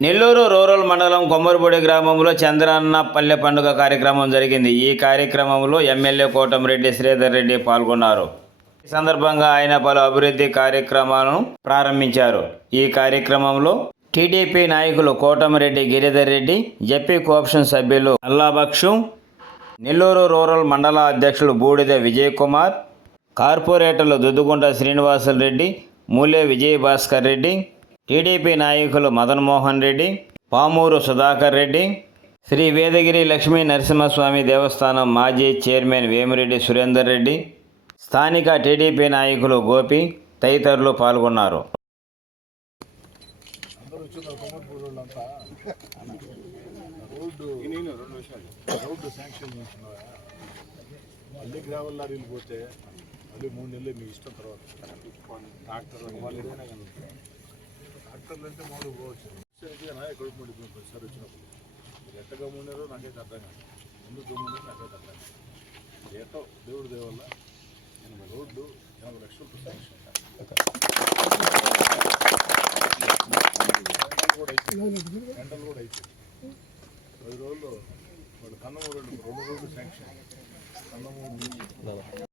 Nellore rural మండలం కొమ్మరిపూడి గ్రామంలో చంద్రన్న పల్లె పండుగ కార్యక్రమం జరిగింది. ఈ కార్యక్రమంలో ఎమ్మెల్యే కోటమిరెడ్డి శ్రీధర్ రెడ్డి పాల్గొన్నారు. ఈ సందర్భంగా ఆయన పలు అభివృద్ధి కార్యక్రమాలను ప్రారంభించారు. ఈ కార్యక్రమంలో టీడీపీ నాయకులు కోటమిరెడ్డి గిరిధర్ రెడ్డి జెపీ కోఆప్షన్ సభ్యులు అల్లాబక్షు నెల్లూరు రూరల్ మండల అధ్యక్షులు బూడిద విజయ్ కుమార్ కార్పొరేటర్లు దుద్దుగుంట శ్రీనివాసులు రెడ్డి మూలే విజయ్ భాస్కర్ రెడ్డి టీడీపీ నాయకులు మదన్మోహన్ రెడ్డి పామూరు సుధాకర్ రెడ్డి శ్రీ వేదగిరి లక్ష్మీ నరసింహస్వామి దేవస్థానం మాజీ చైర్మన్ వేమిరెడ్డి సురేందర్ రెడ్డి స్థానిక టీడీపీ నాయకులు గోపి తదితరులు పాల్గొన్నారు. రోడ్డు శాంక్షన్ మళ్ళీ గ్రావెల్ లారీలు పోతే మళ్ళీ మూడు నెలలు మీ ఇష్టం తర్వాత. ట్రాక్టర్ వాళ్ళు ఏదైనా కానీ ట్రాక్టర్లు అంటే మామూలుగా పోవచ్చు నా ఎక్కడ మూడు ప్రతిసారి వచ్చినప్పుడు. మీరు ఎట్ట గమ్మున్నారో నాకైతే అర్థం కాదు. ఎందుకు గమ్మున్నారో నాకైతే అర్థం కాదు. ఏటో దేవుడు దేవల్ల ఎనభై రోడ్లు ఎనభై లక్షలు శాంక్షన్ గంటలు కూడా అయిపోయింది. గంటలు కూడా అయిపోయింది పది రోజుల్లో వాళ్ళు కన్నమూరు రెండు రెండు రోజులు శాంక్షన్ కన్నమూరు